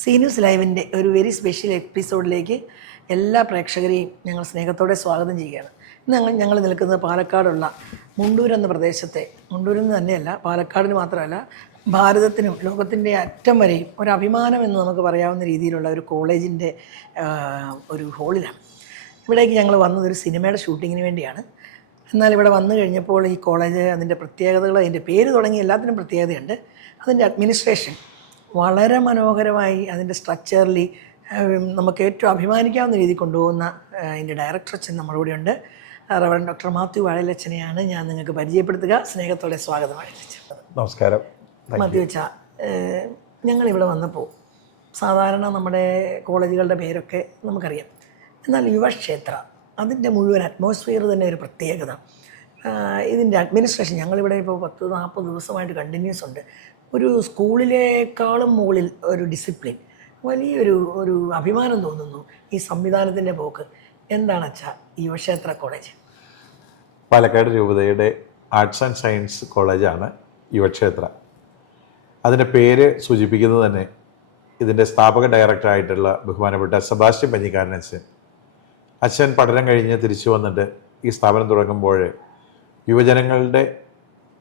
സീന്യൂസ് ലൈവിന്റെ ഒരു very special എപ്പിസോഡിലേക്ക് എല്ലാ പ്രേക്ഷകരെയും ഞങ്ങൾ സ്നേഹത്തോടെ സ്വാഗതം ചെയ്യുകയാണ്. ഇന്ന് ഞങ്ങൾ ഞങ്ങൾ നിൽക്കുന്നത് പാലക്കാടുള്ള മുണ്ടൂർ എന്ന പ്രദേശത്തെ മുണ്ടൂരിൽ നിന്ന് തന്നെയല്ല പാലക്കാടിന് മാത്രമല്ല ഭാരതത്തിനും ലോകത്തിന്റെ അറ്റം വരെയും ഒരു അഭിമാനം എന്ന് നമുക്ക് പറയാവുന്ന രീതിയിലുള്ള ഒരു കോളേജിന്റെ ഒരു ഹോളിലാണ്. ഇവിടേക്ക് ഞങ്ങൾ വന്നത് ഒരു സിനിമയുടെ ഷൂട്ടിങ്ങിന് വേണ്ടിയാണ്. എന്നാൽ ഇവിടെ വന്നു കഴിഞ്ഞപ്പോൾ ഈ കോളേജ് അതിന്റെ പ്രത്യേകതകൾ അതിന്റെ പേര് തുടങ്ങി എല്ലാത്തിനും പ്രത്യേകതയുണ്ട്. അതിന്റെ അഡ്മിനിസ്ട്രേഷൻ വളരെ മനോഹരമായി അതിന്റെ സ്ട്രക്ചറിൽ നമുക്ക് ഏറ്റവും അഭിമാനിക്കാവുന്ന രീതി കൊണ്ടുപോകുന്ന അതിന്റെ ഡയറക്ടർ അച്ഛൻ നമ്മുടെ കൂടെ ഉണ്ട് റവൻ ഡോക്ടർ മാത്യു വാഴലച്ചനെയാണ് ഞാൻ നിങ്ങൾക്ക് പരിചയപ്പെടുത്തുക. സ്നേഹത്തോടെ സ്വാഗതം വാഴലച്ചൻ നമസ്കാരം. മാത്യു ഞങ്ങൾ ഞങ്ങളിവിടെ വന്നപ്പോൾ സാധാരണ നമ്മുടെ കോളേജുകളുടെ പേരൊക്കെ നമുക്കറിയാം. എന്നാൽ യുവക്ഷേത്ര അതിന്റെ മുഴുവൻ അറ്റ്മോസ്ഫിയർ തന്നെ ഒരു പ്രത്യേകത. ഇതിന്റെ അഡ്മിനിസ്ട്രേഷൻ ഞങ്ങളിവിടെ ഇപ്പോൾ പത്ത് നാൽപ്പത് ദിവസമായിട്ട് കണ്ടിന്യൂസ് ഉണ്ട്. ഒരു സ്കൂളിലേക്കാളും മുകളിൽ ഒരു ഡിസിപ്ലിൻ. വലിയൊരു ഒരു അഭിമാനം തോന്നുന്നു ഈ സംവിധാനത്തിന്റെ പോക്ക്. എന്താണ് അച്ഛാ യുവക്ഷേത്ര കോളേജ്? പാലക്കാട് രൂപതയുടെ ആർട്സ് ആൻഡ് സയൻസ് കോളേജാണ് യുവക്ഷേത്ര. അതിന്റെ പേര് സൂചിപ്പിക്കുന്നത് തന്നെ ഇതിന്റെ സ്ഥാപക ഡയറക്ടറായിട്ടുള്ള ബഹുമാനപ്പെട്ട സെബാസ്റ്റ്യൻ പഞ്ഞിക്കാരൻ അച്ഛൻ. അച്ഛൻ പഠനം കഴിഞ്ഞ് തിരിച്ചു വന്നിട്ട് ഈ സ്ഥാപനം തുടങ്ങുമ്പോൾ യുവജനങ്ങളുടെ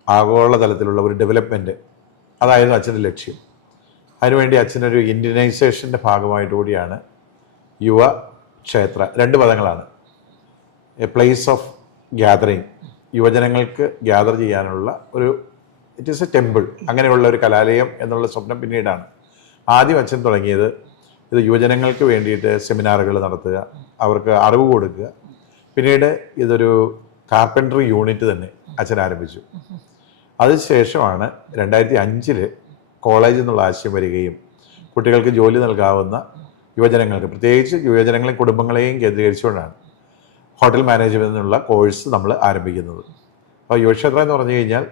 ആഗോള തലത്തിലുള്ള ഒരു ഡെവലപ്മെന്റ് അതായിരുന്നു അച്ഛന്റെ ലക്ഷ്യം. അതിനുവേണ്ടി അച്ഛനൊരു ഇന്ത്യനൈസേഷന്റെ ഭാഗമായിട്ട് കൂടിയാണ് യുവ ക്ഷേത്ര. രണ്ട് പദങ്ങളാണ്. എ പ്ലേസ് ഓഫ് ഗ്യാതറിങ് യുവജനങ്ങൾക്ക് ഗ്യാദർ ചെയ്യാനുള്ള ഒരു ഇറ്റ് ഈസ് എ ടെമ്പിൾ അങ്ങനെയുള്ള ഒരു കലാലയം എന്നുള്ള സ്വപ്നം പിന്നീടാണ്. ആദ്യം അച്ഛൻ തുടങ്ങിയത് ഇത് യുവജനങ്ങൾക്ക് വേണ്ടിയിട്ട് സെമിനാറുകൾ നടത്തുക അവർക്ക് അറിവ് കൊടുക്കുക. പിന്നീട് ഇതൊരു കാർപ്പൻട്രി യൂണിറ്റ് തന്നെ അച്ഛൻ ആരംഭിച്ചു. അതിനുശേഷമാണ് രണ്ടായിരത്തി അഞ്ചിൽ കോളേജ് എന്നുള്ള ആശയം വരികയും കുട്ടികൾക്ക് ജോലി നൽകാവുന്ന യുവജനങ്ങൾക്ക് പ്രത്യേകിച്ച് യുവജനങ്ങളെയും കുടുംബങ്ങളെയും കേന്ദ്രീകരിച്ചുകൊണ്ടാണ് ഹോട്ടൽ മാനേജ്മെന്റ് എന്നുള്ള കോഴ്സ് നമ്മൾ ആരംഭിക്കുന്നത്. അപ്പോൾ യുവക്ഷേത്ര എന്ന് പറഞ്ഞു കഴിഞ്ഞാൽ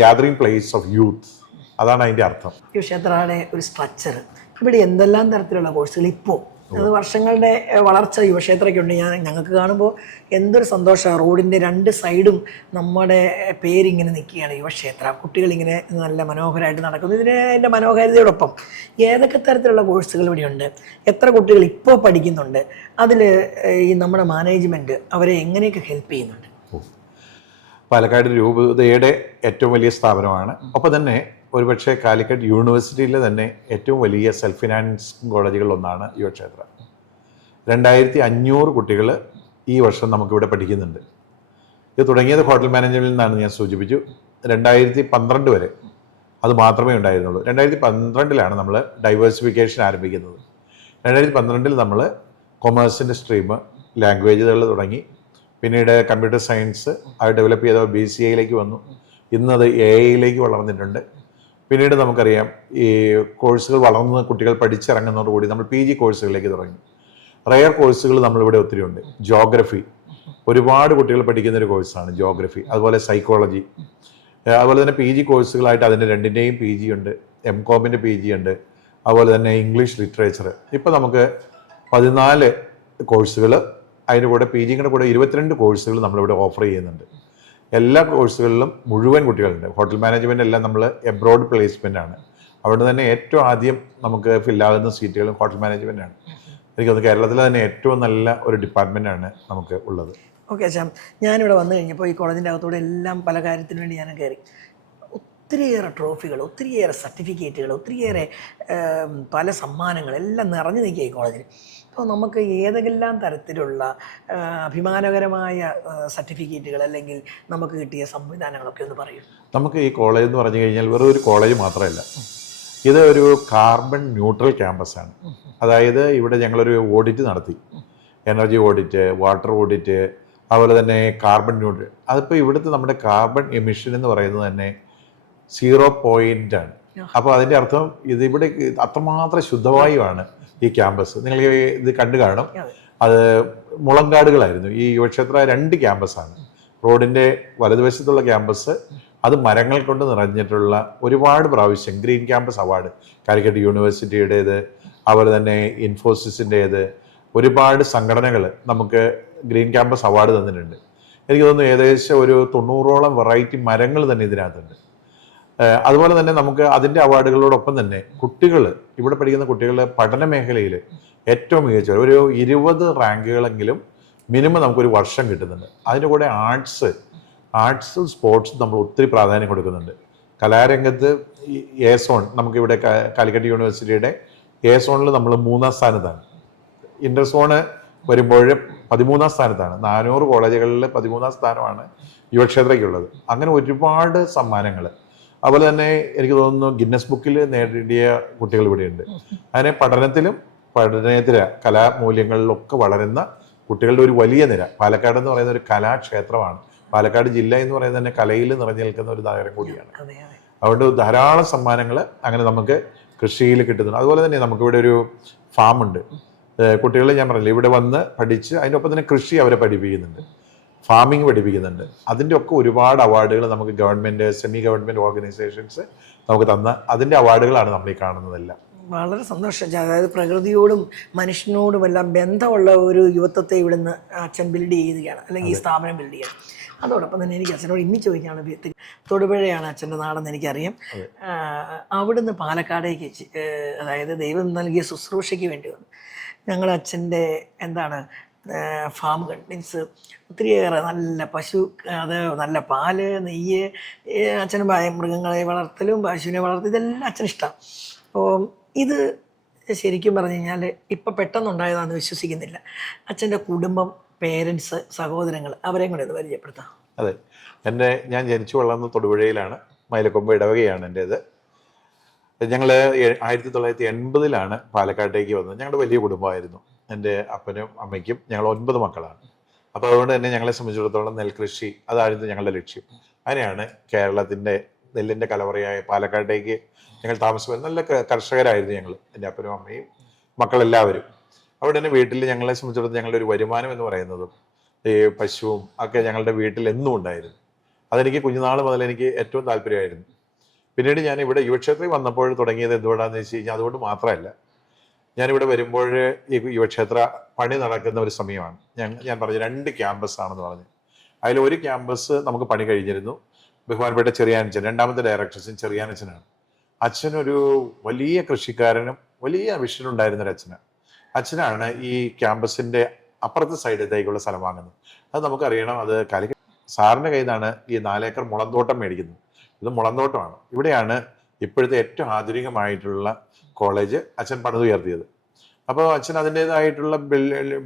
ഗ്യാതറിംഗ് പ്ലേസ് ഓഫ് യൂത്ത് അതാണ് അതിന്റെ അർത്ഥം. യുവക്ഷേത്രയുടെ ഒരു സ്ട്രക്ചർ ഇവിടെ എന്തെല്ലാം തരത്തിലുള്ള കോഴ്സുകൾ ഇപ്പോൾ അത് വർഷങ്ങളുടെ വളർച്ച യുവക്ഷേത്രയ്ക്കുണ്ട്. ഞാൻ ഞങ്ങൾക്ക് കാണുമ്പോൾ എന്തൊരു സന്തോഷമാണ്. റോഡിന്റെ രണ്ട് സൈഡും നമ്മുടെ പേരിങ്ങനെ നിൽക്കുകയാണ് യുവക്ഷേത്ര. കുട്ടികളിങ്ങനെ നല്ല മനോഹരമായിട്ട് നടക്കുന്നു. ഇതിന് എന്റെ മനോഹാരിതയോടൊപ്പം ഏതൊക്കെ തരത്തിലുള്ള കോഴ്സുകൾ ഇവിടെയുണ്ട്? എത്ര കുട്ടികൾ ഇപ്പോൾ പഠിക്കുന്നുണ്ട്? അതിൽ ഈ നമ്മുടെ മാനേജ്മെന്റ് അവരെ എങ്ങനെയൊക്കെ ഹെൽപ്പ് ചെയ്യുന്നുണ്ട്? പാലക്കാട് രൂപതയുടെ ഏറ്റവും വലിയ സ്ഥാപനമാണ്. അപ്പോൾ തന്നെ ഒരുപക്ഷെ കാലിക്കറ്റ് യൂണിവേഴ്സിറ്റിയിലെ തന്നെ ഏറ്റവും വലിയ സെൽഫ് ഫിനാൻസ് കോളേജുകളിലൊന്നാണ് യുവക്ഷേത്ര. രണ്ടായിരത്തി അഞ്ഞൂറ് കുട്ടികൾ ഈ വർഷം നമുക്കിവിടെ പഠിക്കുന്നുണ്ട്. ഇത് തുടങ്ങിയത് ഹോട്ടൽ മാനേജ്മെന്റിൽ നിന്നാണ് ഞാൻ സൂചിപ്പിച്ചു. രണ്ടായിരത്തി പന്ത്രണ്ട് വരെ അത് മാത്രമേ ഉണ്ടായിരുന്നുള്ളൂ. രണ്ടായിരത്തി പന്ത്രണ്ടിലാണ് നമ്മൾ ഡൈവേഴ്സിഫിക്കേഷൻ ആരംഭിക്കുന്നത്. രണ്ടായിരത്തി പന്ത്രണ്ടിൽ നമ്മൾ കൊമേഴ്സിന്റെ സ്ട്രീം ലാംഗ്വേജുകൾ തുടങ്ങി പിന്നീട് കമ്പ്യൂട്ടർ സയൻസ് അത് ഡെവലപ്പ് ചെയ്ത ബി സി ഐയിലേക്ക് വന്നു. ഇന്നത് എ ഐയിലേക്ക് വളർന്നിട്ടുണ്ട്. പിന്നീട് നമുക്കറിയാം ഈ കോഴ്സുകൾ വളർന്ന് കുട്ടികൾ പഠിച്ചിറങ്ങുന്നതോടുകൂടി നമ്മൾ പി ജി കോഴ്സുകളിലേക്ക് തുടങ്ങി. റയർ കോഴ്സുകൾ നമ്മളിവിടെ ഒത്തിരി ഉണ്ട്. ജോഗ്രഫി ഒരുപാട് കുട്ടികൾ പഠിക്കുന്ന ഒരു കോഴ്സാണ് ജോഗ്രഫി അതുപോലെ സൈക്കോളജി അതുപോലെ തന്നെ പി ജി കോഴ്സുകളായിട്ട് അതിന്റെ രണ്ടിന്റെയും പി ജി ഉണ്ട്. എം കോമിന്റെ പി ജി ഉണ്ട്. അതുപോലെ തന്നെ ഇംഗ്ലീഷ് ലിറ്ററേച്ചർ ഇപ്പോൾ നമുക്ക് പതിനാല് കോഴ്സുകൾ അതിന്റെ കൂടെ പി ജിയുടെ കൂടെ ഇരുപത്തിരണ്ട് കോഴ്സുകൾ നമ്മളിവിടെ ഓഫർ ചെയ്യുന്നുണ്ട്. എല്ലാ കോഴ്സുകളിലും മുഴുവൻ കുട്ടികളുണ്ട്. ഹോട്ടൽ മാനേജ്മെന്റ് എല്ലാം നമ്മൾ എബ്രോഡ് പ്ലേസ്മെന്റ് ആണ്. അവിടെ തന്നെ ഏറ്റവും ആദ്യം നമുക്ക് ഫില്ലാകുന്ന സീറ്റുകളും ഹോട്ടൽ മാനേജ്മെന്റ് ആണ്. എനിക്ക് തോന്നുന്നു കേരളത്തിലെ തന്നെ ഏറ്റവും നല്ല ഒരു ഡിപ്പാർട്ട്മെന്റ് ആണ് നമുക്ക് ഉള്ളത്. ഓക്കെ അച്ഛാ ഞാനിവിടെ വന്നു കഴിഞ്ഞപ്പോൾ ഈ കോളേജിന്റെ അകത്തൂടെ എല്ലാം പല കാര്യത്തിന് വേണ്ടി ഞാൻ കയറി. ഒത്തിരിയേറെ ട്രോഫികൾ ഒത്തിരിയേറെ സർട്ടിഫിക്കറ്റുകൾ ഒത്തിരിയേറെ പല സമ്മാനങ്ങൾ എല്ലാം നിറഞ്ഞു നിൽക്കുക ഈ കോളേജിൽ. അപ്പോൾ നമുക്ക് ഏതെല്ലാം തരത്തിലുള്ള അഭിമാനകരമായ സർട്ടിഫിക്കറ്റുകൾ അല്ലെങ്കിൽ നമുക്ക് കിട്ടിയ സംവിധാനങ്ങളൊക്കെ ഒന്ന് പറയും. നമുക്ക് ഈ കോളേജ് എന്ന് പറഞ്ഞു കഴിഞ്ഞാൽ വെറും ഒരു കോളേജ് മാത്രമല്ല. ഇത് ഒരു കാർബൺ ന്യൂട്രൽ ക്യാമ്പസാണ്. അതായത് ഇവിടെ ഞങ്ങളൊരു ഓഡിറ്റ് നടത്തി. എനർജി ഓഡിറ്റ് വാട്ടർ ഓഡിറ്റ് അതുപോലെ തന്നെ കാർബൺ ന്യൂട്രൽ. അതിപ്പോൾ ഇവിടുത്തെ നമ്മുടെ കാർബൺ എമിഷൻ എന്ന് പറയുന്നത് തന്നെ സീറോ പോയിന്റ് ആണ്. അപ്പോൾ അതിന്റെ അർത്ഥം ഇതിവിടെ അത്രമാത്രം ശുദ്ധവായുവാണ്. ഈ ക്യാമ്പസ് നിങ്ങൾ ഇത് കണ്ടു കാണും. അത്. മുളങ്കാടുകളായിരുന്നു. ഈ യുവക്ഷേത്ര രണ്ട് ക്യാമ്പസാണ് റോഡിന്റെ വലതുവശത്തുള്ള ക്യാമ്പസ് അത് മരങ്ങൾ കൊണ്ട് നിറഞ്ഞിട്ടുള്ള ഒരുപാട് പ്രാവശ്യം ഗ്രീൻ ക്യാമ്പസ് അവാർഡ് കാലിക്കറ്റ് യൂണിവേഴ്സിറ്റിയുടേത് അതുപോലെ തന്നെ ഇൻഫോസിസിന്റേത് ഒരുപാട് സംഘടനകൾ നമുക്ക് ഗ്രീൻ ക്യാമ്പസ് അവാർഡ് തന്നിട്ടുണ്ട്. എനിക്ക് തോന്നുന്നു ഏകദേശം ഒരു തൊണ്ണൂറോളം വെറൈറ്റി മരങ്ങൾ തന്നെ ഇതിനകത്തുണ്ട്. അതുപോലെ തന്നെ നമുക്ക് അതിന്റെ അവാർഡുകളോടൊപ്പം തന്നെ കുട്ടികൾ ഇവിടെ പഠിക്കുന്ന കുട്ടികൾ പഠന മേഖലയിൽ ഏറ്റവും മികച്ച ഒരു ഇരുപത് റാങ്കുകളെങ്കിലും മിനിമം നമുക്കൊരു വർഷം കിട്ടുന്നുണ്ട്. അതിന്റെ കൂടെ ആർട്സ് ആർട്സും സ്പോർട്സും നമ്മൾ ഒത്തിരി പ്രാധാന്യം കൊടുക്കുന്നുണ്ട്. കലാരംഗത്ത് എ സോൺ നമുക്കിവിടെ കാലിക്കറ്റ് യൂണിവേഴ്സിറ്റിയുടെ എ സോണിൽ നമ്മൾ മൂന്നാം സ്ഥാനത്താണ്. ഇന്റർ സോണ് വരുമ്പോൾ പതിമൂന്നാം സ്ഥാനത്താണ്. നാനൂറ് കോളേജുകളിൽ പതിമൂന്നാം സ്ഥാനമാണ് യുവക്ഷേത്രയ്ക്കുള്ളത്. അങ്ങനെ ഒരുപാട് സമ്മാനങ്ങൾ അതുപോലെ തന്നെ എനിക്ക് തോന്നുന്നു ഗിന്നസ് ബുക്കിൽ നേടിയ കുട്ടികൾ ഇവിടെയുണ്ട്. അതിനെ പഠനത്തിലും പഠനേതര കലാമൂല്യങ്ങളിലൊക്കെ വളരുന്ന കുട്ടികളുടെ ഒരു വലിയ നിര. പാലക്കാട് എന്ന് പറയുന്ന ഒരു കലാക്ഷേത്രമാണ്. പാലക്കാട് ജില്ല എന്ന് പറയുന്നത് തന്നെ കലയിൽ നിറഞ്ഞു നിൽക്കുന്ന ഒരു നഗരം കൂടിയാണ്. അതെ അതെ. അതുകൊണ്ട് ധാരാളം സമ്മാനങ്ങൾ അങ്ങനെ നമുക്ക് കൃഷിയിൽ കിട്ടുന്നുണ്ട്. അതുപോലെ തന്നെ നമുക്കിവിടെ ഒരു ഫാമുണ്ട്. ഉണ്ട് കുട്ടികൾ ഞാൻ പറഞ്ഞില്ല ഇവിടെ വന്ന് പഠിച്ച് അതിന്റെ ഒപ്പം തന്നെ കൃഷി അവരെ പഠിപ്പിക്കുന്നുണ്ട്. ഫാമിംഗ് പഠിപ്പിക്കുന്നുണ്ട്. അതിന്റെ ഒക്കെ ഒരുപാട് അവാർഡുകൾ നമുക്ക് ഗവൺമെന്റ് സെമി ഗവൺമെന്റ് ഓർഗനൈസേഷൻസ് നമുക്ക് തന്ന അതിന്റെ അവാർഡുകളാണ് നമ്മൾ ഈ കാണുന്നതെല്ലാം. വളരെ സന്തോഷം. അതായത് പ്രകൃതിയോടും മനുഷ്യനോടും എല്ലാം ബന്ധമുള്ള ഒരു യുവത്വത്തെ ഇവിടുന്ന് അച്ഛൻ ബിൽഡ് ചെയ്യുകയാണ്. അല്ലെങ്കിൽ ഈ സ്ഥാപനം ബിൽഡ് ചെയ്യണം അതോടൊപ്പം തന്നെ എനിക്ക് അച്ഛനോട് ഇനി ചോദിക്കാണ് തൊടുപുഴയാണ് അച്ഛന്റെ നാടെന്ന് എനിക്കറിയാം. അവിടുന്ന് പാലക്കാടേക്ക് അതായത് ദൈവം നൽകിയ ശുശ്രൂഷയ്ക്ക് വേണ്ടി വന്നു. ഞങ്ങൾ അച്ഛന്റെ എന്താണ് ഫാം മീൻസ് ഒത്തിരിയേറെ നല്ല പശു അത് നല്ല പാൽ നെയ്യ് അച്ഛനും മൃഗങ്ങളെ വളർത്തലും പശുവിനെ വളർത്തലും ഇതെല്ലാം അച്ഛന് ഇഷ്ടമാണ് അപ്പോൾ ഇത് ശരിക്കും പറഞ്ഞു കഴിഞ്ഞാൽ ഇപ്പം പെട്ടെന്നുണ്ടായതാണെന്ന് വിശ്വസിക്കുന്നില്ല. അച്ഛന്റെ കുടുംബം പേരൻസ് സഹോദരങ്ങൾ അവരെയും കൂടെ ഒന്ന് പരിചയപ്പെടുത്താം. അതെ. എന്റെ ഞാൻ ജനിച്ചു വളർന്ന തൊടുപുഴയിലാണ്. മയിലക്കൊമ്പ് ഇടവകയാണ് എന്റേത് ഞങ്ങൾ ആയിരത്തി തൊള്ളായിരത്തി എൺപതിലാണ് പാലക്കാട്ടേക്ക് വന്നത്. ഞങ്ങളുടെ വലിയ കുടുംബമായിരുന്നു. എന്റെ അപ്പനും അമ്മയ്ക്കും ഞങ്ങൾ ഒൻപത് മക്കളാണ്. അപ്പോൾ അതുകൊണ്ട് തന്നെ ഞങ്ങളെ സംബന്ധിച്ചിടത്തോളം നെൽകൃഷി അതായിരുന്നു ഞങ്ങളുടെ ലക്ഷ്യം. അങ്ങനെയാണ് കേരളത്തിന്റെ നെല്ലിന്റെ കലവറയായ പാലക്കാട്ടേക്ക് ഞങ്ങൾ താമസിച്ചത്. നല്ല കർഷകരായിരുന്നു ഞങ്ങൾ എന്റെ അപ്പനും അമ്മയും മക്കളെല്ലാവരും. അവിടെ തന്നെ വീട്ടിൽ ഞങ്ങളെ സംബന്ധിച്ചിടത്തോളം ഞങ്ങളുടെ ഒരു വരുമാനം എന്ന് പറയുന്നതും ഈ പശുവും ഒക്കെ ഞങ്ങളുടെ വീട്ടിൽ എന്നും ഉണ്ടായിരുന്നു. അതെനിക്ക് കുഞ്ഞുനാൾ മുതൽ എനിക്ക് ഏറ്റവും താല്പര്യമായിരുന്നു. പിന്നീട് ഞാൻ ഇവിടെ യുവക്ഷേത്രത്തിൽ വന്നപ്പോൾ തുടങ്ങിയത് എന്തുകൊണ്ടാണെന്ന് വെച്ച് കഴിഞ്ഞാൽ അതുകൊണ്ട് മാത്രമല്ല ഞാനിവിടെ വരുമ്പോൾ ഈ യുവക്ഷേത്ര പണി നടക്കുന്ന ഒരു സമയമാണ്. ഞാൻ ഞാൻ പറഞ്ഞു രണ്ട് ക്യാമ്പസ് ആണെന്ന് പറഞ്ഞു. അതിൽ ഒരു ക്യാമ്പസ് നമുക്ക് പണി കഴിഞ്ഞിരുന്നു. ബഹുമാനപ്പെട്ട ചെറിയാനച്ചൻ രണ്ടാമത്തെ ഡയറക്ടർസൻ ചെറിയാനച്ചനാണ് അച്ഛനൊരു വലിയ കൃഷിക്കാരനും വലിയ വിഷൻ ഉണ്ടായിരുന്ന ഒരു അച്ഛനാണ്. അച്ഛനാണ് ഈ ക്യാമ്പസിന്റെ അപ്പുറത്തെ സൈഡിലേക്കുള്ള സ്ഥലം വാങ്ങുന്നത്. അത് നമുക്കറിയണം അത് കാലിക്കറ്റ് സാറിന്റെ കയ്യിൽ നിന്നാണ് ഈ നാലേക്കർ മുളന്തോട്ടം മേടിക്കുന്നത്. ഇത് മുളന്തോട്ടമാണ്. ഇവിടെയാണ് ഇപ്പോഴത്തെ ഏറ്റവും ആധുനികമായിട്ടുള്ള കോളേജ് അച്ഛൻ പണിതുയർത്തിയത്. അപ്പോൾ അച്ഛൻ അതിന്റെതായിട്ടുള്ള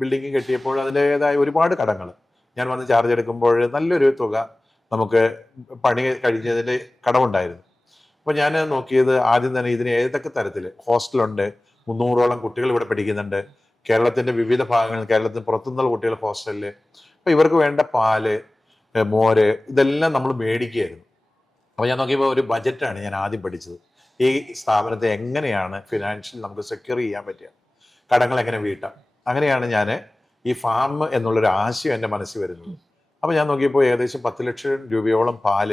ബിൽഡിംഗ് കെട്ടിയപ്പോൾ അതിന്റെതായ ഒരുപാട് കടങ്ങൾ ഞാൻ വന്ന് ചാർജ് എടുക്കുമ്പോൾ നല്ലൊരു തുക നമുക്ക് പണി കഴിഞ്ഞതിന്റെ കടമുണ്ടായിരുന്നു. അപ്പോൾ ഞാൻ നോക്കിയത് ആദ്യം തന്നെ ഇതിന് ഏതൊക്കെ തരത്തിൽ ഹോസ്റ്റലുണ്ട് മുന്നൂറോളം കുട്ടികൾ ഇവിടെ പഠിക്കുന്നുണ്ട് കേരളത്തിന്റെ വിവിധ ഭാഗങ്ങളിൽ കേരളത്തിന് പുറത്തുനിന്നുള്ള കുട്ടികൾ ഹോസ്റ്റലിൽ അപ്പോൾ ഇവർക്ക് വേണ്ട പാൽ മോര് ഇതെല്ലാം നമ്മൾ മേടിക്കുകയായിരുന്നു. അപ്പോൾ ഞാൻ നോക്കിയപ്പോൾ ഒരു ബജറ്റാണ് ഞാൻ ആദ്യം പഠിച്ചത്. ഈ സ്ഥാപനത്തെ എങ്ങനെയാണ് ഫിനാൻഷ്യൽ നമുക്ക് സെക്യൂർ ചെയ്യാൻ പറ്റുക? കടങ്ങൾ എങ്ങനെ വീട്ടാം? അങ്ങനെയാണ് ഞാൻ ഈ ഫാം എന്നുള്ളൊരു ആശയം എന്റെ മനസ്സിൽ വരുന്നത്. അപ്പോൾ ഞാൻ നോക്കിയപ്പോൾ ഏകദേശം പത്ത് ലക്ഷം രൂപയോളം പാൽ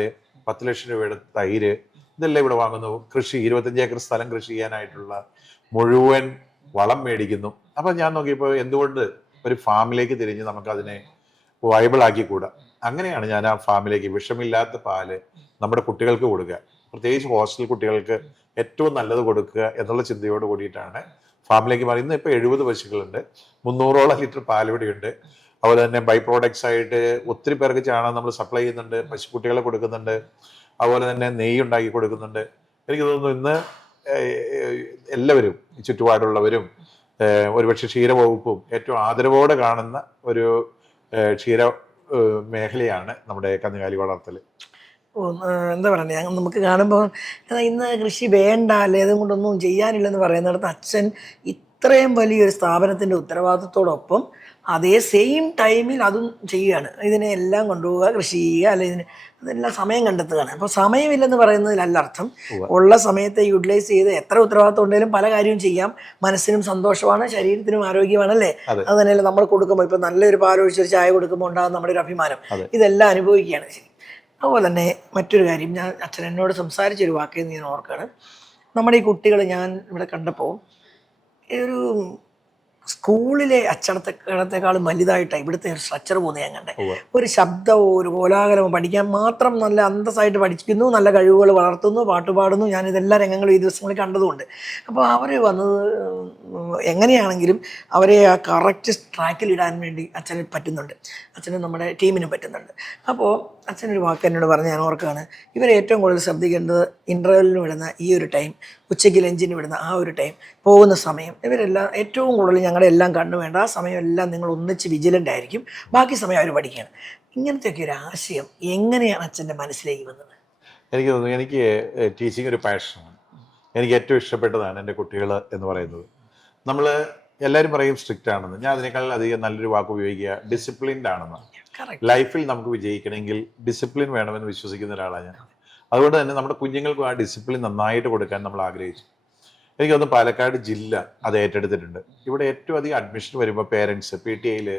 പത്ത് ലക്ഷം രൂപയുടെ തൈര് ഇതെല്ലാം ഇവിടെ വാങ്ങുന്നു. കൃഷി ഇരുപത്തഞ്ച് ഏക്കർ സ്ഥലം കൃഷി ചെയ്യാനായിട്ടുള്ള മുഴുവൻ വളം മേടിക്കുന്നു. അപ്പം ഞാൻ നോക്കിയപ്പോൾ എന്തുകൊണ്ട് ഒരു ഫാമിലേക്ക് തിരിഞ്ഞ് നമുക്കതിനെ വയബിൾ ആക്കിക്കൂടാ അങ്ങനെയാണ് ഞാൻ ആ ഫാമിലേക്ക് വിഷമില്ലാത്ത പാൽ നമ്മുടെ കുട്ടികൾക്ക് കൊടുക്കുക. പ്രത്യേകിച്ച് ഹോസ്റ്റൽ കുട്ടികൾക്ക് ഏറ്റവും നല്ലത് കൊടുക്കുക എന്നുള്ള ചിന്തയോട് കൂടിയിട്ടാണ്. ഫാമിലേക്ക് മാറി ഇന്ന് ഇപ്പോൾ എഴുപത് പശുക്കളുണ്ട്. മുന്നൂറോളം ലിറ്റർ പാൽ ഇവിടെയുണ്ട് അതുപോലെ തന്നെ ബൈ പ്രോഡക്ട്സ് ആയിട്ട് ഒത്തിരി പേർക്ക് ചാണകം നമ്മൾ സപ്ലൈ ചെയ്യുന്നുണ്ട്. പശുക്കുട്ടികളെ കൊടുക്കുന്നുണ്ട്. അതുപോലെ തന്നെ നെയ്യ് ഉണ്ടാക്കി കൊടുക്കുന്നുണ്ട്. എനിക്ക് തോന്നുന്നു ഇന്ന് എല്ലാവരും ചുറ്റുപാടുള്ളവരും ഒരുപക്ഷെ ക്ഷീരവകുപ്പും ഏറ്റവും ആദരവോടെ കാണുന്ന ഒരു ക്ഷീര മേഖലയാണ് നമ്മുടെ കന്നുകാലി വളർത്തൽ എന്താ പറയുക ഞങ്ങൾ നമുക്ക് കാണുമ്പോൾ ഇന്ന് കൃഷി വേണ്ട അല്ലെ? അതുകൊണ്ടൊന്നും ചെയ്യാനില്ലെന്ന് പറയുന്നിടത്ത് അച്ഛൻ ഇത്രയും വലിയൊരു സ്ഥാപനത്തിന്റെ ഉത്തരവാദിത്തത്തോടൊപ്പം അതേ സെയിം ടൈമിൽ അതും ചെയ്യുകയാണ്. ഇതിനെ എല്ലാം കൊണ്ടുപോവുക കൃഷി ചെയ്യുക അല്ലെ ഇതിന് അതെല്ലാം സമയം കണ്ടെത്തുകയാണ്. അപ്പോൾ സമയമില്ലെന്ന് പറയുന്നതിലല്ല അർത്ഥം. ഉള്ള സമയത്തെ യൂട്ടിലൈസ് ചെയ്ത് എത്ര ഉത്തരവാദിത്തം ഉണ്ടെങ്കിലും പല കാര്യവും ചെയ്യാം. മനസ്സിനും സന്തോഷമാണ് ശരീരത്തിനും ആരോഗ്യമാണ് അല്ലേ? അതെ. അത് തന്നെയല്ല നമ്മൾ കൊടുക്കുമ്പോൾ ഇപ്പം നല്ലൊരു പാലൊഴിച്ചൊരു ചായ കൊടുക്കുമ്പോൾ ഉണ്ടാകുന്ന നമ്മുടെ ഒരു അഭിമാനം. ഇതെല്ലാം അനുഭവിക്കുകയാണ്. ശരി അതുപോലെ തന്നെ മറ്റൊരു കാര്യം ഞാൻ അച്ഛൻ എന്നോട് സംസാരിച്ചൊരു വാക്കിൽ ഞാൻ ഓർക്കാണ്. നമ്മുടെ ഈ കുട്ടികൾ ഞാൻ ഇവിടെ കണ്ടപ്പോൾ ഒരു സ്കൂളിലെ അച്ചടത്തേക്കാളും വലുതായിട്ടാണ് ഇവിടുത്തെ ഒരു സ്ട്രക്ചർ പോകുന്നത് ഞാൻ കണ്ടേ. ഒരു ശബ്ദമോ ഒരു കോലാഹലമോ പഠിക്കാൻ മാത്രം നല്ല അന്തസ്സായിട്ട് പഠിക്കുന്നു നല്ല കഴിവുകൾ വളർത്തുന്നു പാട്ടുപാടുന്നു ഞാൻ ഇതെല്ലാ രംഗങ്ങളും ഈ ദിവസങ്ങളിൽ കണ്ടതുകൊണ്ട്. അപ്പോൾ അവർ വന്നത് എങ്ങനെയാണെങ്കിലും അവരെ ആ കറക്റ്റ് ട്രാക്കിൽ ഇടാൻ വേണ്ടി അച്ഛന് പറ്റുന്നുണ്ട്. അച്ഛന് നമ്മുടെ ടീമിന് പറ്റുന്നുണ്ട്. അപ്പോൾ അച്ഛനൊരു വാക്ക് എന്നോട് പറഞ്ഞ് ഞാൻ ഓർക്കാണ് ഇവരെ ഏറ്റവും കൂടുതൽ ശ്രദ്ധിക്കേണ്ടത് ഇന്റർവെല്ലിന് വിടുന്ന ഈ ഒരു ടൈം ഉച്ചയ്ക്ക് ലഞ്ചിന് വിടുന്ന ആ ഒരു ടൈം പോകുന്ന സമയം. ഇവരെല്ലാം ഏറ്റവും കൂടുതൽ ഞങ്ങളുടെ എല്ലാം കണ്ടു വേണ്ട. ആ സമയം എല്ലാം നിങ്ങൾ ഒന്നിച്ച് വിജിലന്റ് ആയിരിക്കും. ബാക്കി സമയം അവർ പഠിക്കുകയാണ്. ഇങ്ങനത്തെയൊക്കെ ഒരു ആശയം എങ്ങനെയാണ് അച്ഛന്റെ മനസ്സിലേക്ക് വന്നത്? എനിക്ക് തോന്നുന്നു എനിക്ക് ടീച്ചിങ് ഒരു പാഷനാണ് എനിക്ക് ഏറ്റവും ഇഷ്ടപ്പെട്ടതാണ് എന്റെ കുട്ടികൾ എന്ന് പറയുന്നത്. നമ്മൾ എല്ലാവരും പറയും സ്ട്രിക്റ്റ് ആണെന്ന്. ഞാൻ അതിനേക്കാൾ അധികം നല്ലൊരു വാക്ക് ഉപയോഗിക്കുക ഡിസിപ്ലിൻഡ് ആണെന്ന്. ലൈഫിൽ നമുക്ക് വിജയിക്കണമെങ്കിൽ ഡിസിപ്ലിൻ വേണമെന്ന് വിശ്വസിക്കുന്ന ഒരാളാണ് ഞാൻ. അതുകൊണ്ട് തന്നെ നമ്മുടെ കുഞ്ഞുങ്ങൾക്കും ആ ഡിസിപ്ലിൻ നന്നായിട്ട് കൊടുക്കാൻ നമ്മൾ ആഗ്രഹിച്ചു. എനിക്ക് തോന്നുന്നു പാലക്കാട് ജില്ല അത് ഏറ്റെടുത്തിട്ടുണ്ട്. ഇവിടെ ഏറ്റവും അധികം അഡ്മിഷൻ വരുമ്പോൾ പേരൻസ് പി ടി ഐയിൽ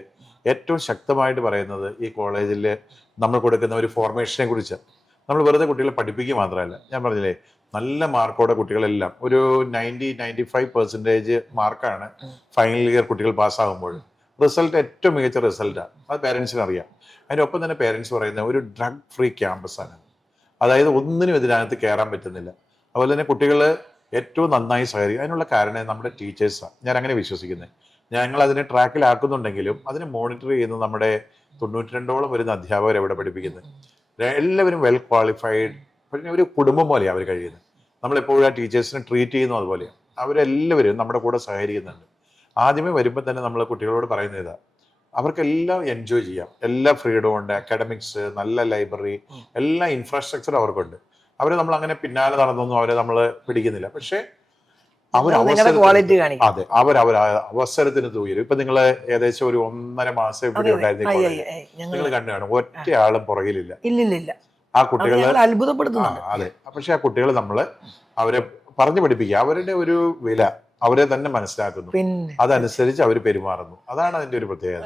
ഏറ്റവും ശക്തമായിട്ട് പറയുന്നത് ഈ കോളേജിൽ നമ്മൾ കൊടുക്കുന്ന ഒരു ഫോർമേഷനെ കുറിച്ച്. നമ്മൾ വെറുതെ കുട്ടികളെ പഠിപ്പിക്കുക മാത്രമല്ല. ഞാൻ പറഞ്ഞില്ലേ നല്ല മാർക്കോടെ കുട്ടികളെല്ലാം. ഒരു നയന്റി നയന്റി ഫൈവ് പെർസെന്റേജ് മാർക്കാണ് ഫൈനൽ ഇയർ കുട്ടികൾ പാസ്സാകുമ്പോൾ റിസൾട്ട് ഏറ്റവും മികച്ച റിസൾട്ടാണ് അത് പേരൻസിന് അറിയാം. അതിന്റെ ഒപ്പം തന്നെ പേരൻസ് പറയുന്ന ഒരു ഡ്രഗ് ഫ്രീ ക്യാമ്പസാണ് അതായത് ഒന്നിനും ഇതിനകത്ത് കയറാൻ പറ്റുന്നില്ല. അതുപോലെ തന്നെ കുട്ടികൾ ഏറ്റവും നന്നായി സഹകരിക്കും. അതിനുള്ള കാരണം നമ്മുടെ ടീച്ചേഴ്സാണ് ഞാൻ അങ്ങനെ വിശ്വസിക്കുന്നത് ഞങ്ങൾ അതിനെ ട്രാക്കിലാക്കുന്നുണ്ടെങ്കിലും അതിനെ മോണിറ്റർ ചെയ്യുന്നത് നമ്മുടെ തൊണ്ണൂറ്റി രണ്ടോളം വരുന്ന അധ്യാപകർ എവിടെ പഠിപ്പിക്കുന്നത്? എല്ലാവരും വെൽ ക്വാളിഫൈഡ് പിന്നെ ഒരു കുടുംബം പോലെയാണ് അവർ കഴിയുന്നത്. നമ്മളെപ്പോഴും ആ ടീച്ചേഴ്സിനെ ട്രീറ്റ് ചെയ്യുന്നു അതുപോലെയാണ് അവരെല്ലാവരും നമ്മുടെ കൂടെ സഹകരിക്കുന്നുണ്ട്. ആദ്യമേ വരുമ്പോൾ തന്നെ നമ്മൾ കുട്ടികളോട് പറയുന്നത് ഇതാ അവർക്കെല്ലാം എൻജോയ് ചെയ്യാം. എല്ലാ ഫ്രീഡവും ഉണ്ട് അക്കാഡമിക്സ് നല്ല ലൈബ്രറി എല്ലാ ഇൻഫ്രാസ്ട്രക്ചർ അവർക്കുണ്ട്. അവർ നമ്മൾ അങ്ങനെ പിന്നാലെ നടന്നൊന്നും അവരെ നമ്മൾ പിടിക്കുന്നില്ല. പക്ഷേ അവർ അവസരത്തിന് അതെ അവർ അവർ അവസരത്തിന് തൂയരും. ഇപ്പൊ നിങ്ങൾ ഏകദേശം ഒരു ഒന്നര മാസം ഇവിടെ ഉണ്ടായിരുന്നു നിങ്ങൾ കണ്ടു കാണും ഒറ്റ ആളും പുറകിലില്ല. ഇല്ലില്ലില്ല. ആ കുട്ടികളെ അത്ഭുതപ്പെടുത്തുന്നു അതെ. പക്ഷെ ആ കുട്ടികൾ നമ്മൾ അവരെ പറഞ്ഞു പഠിപ്പിക്കുക. അവരുടെ ഒരു വില അവരെ തന്നെ മനസ്സിലാക്കുന്നു. അതനുസരിച്ച് അവർ പെരുമാറുന്നു. അതാണ് അതിന്റെ ഒരു പ്രത്യേകത.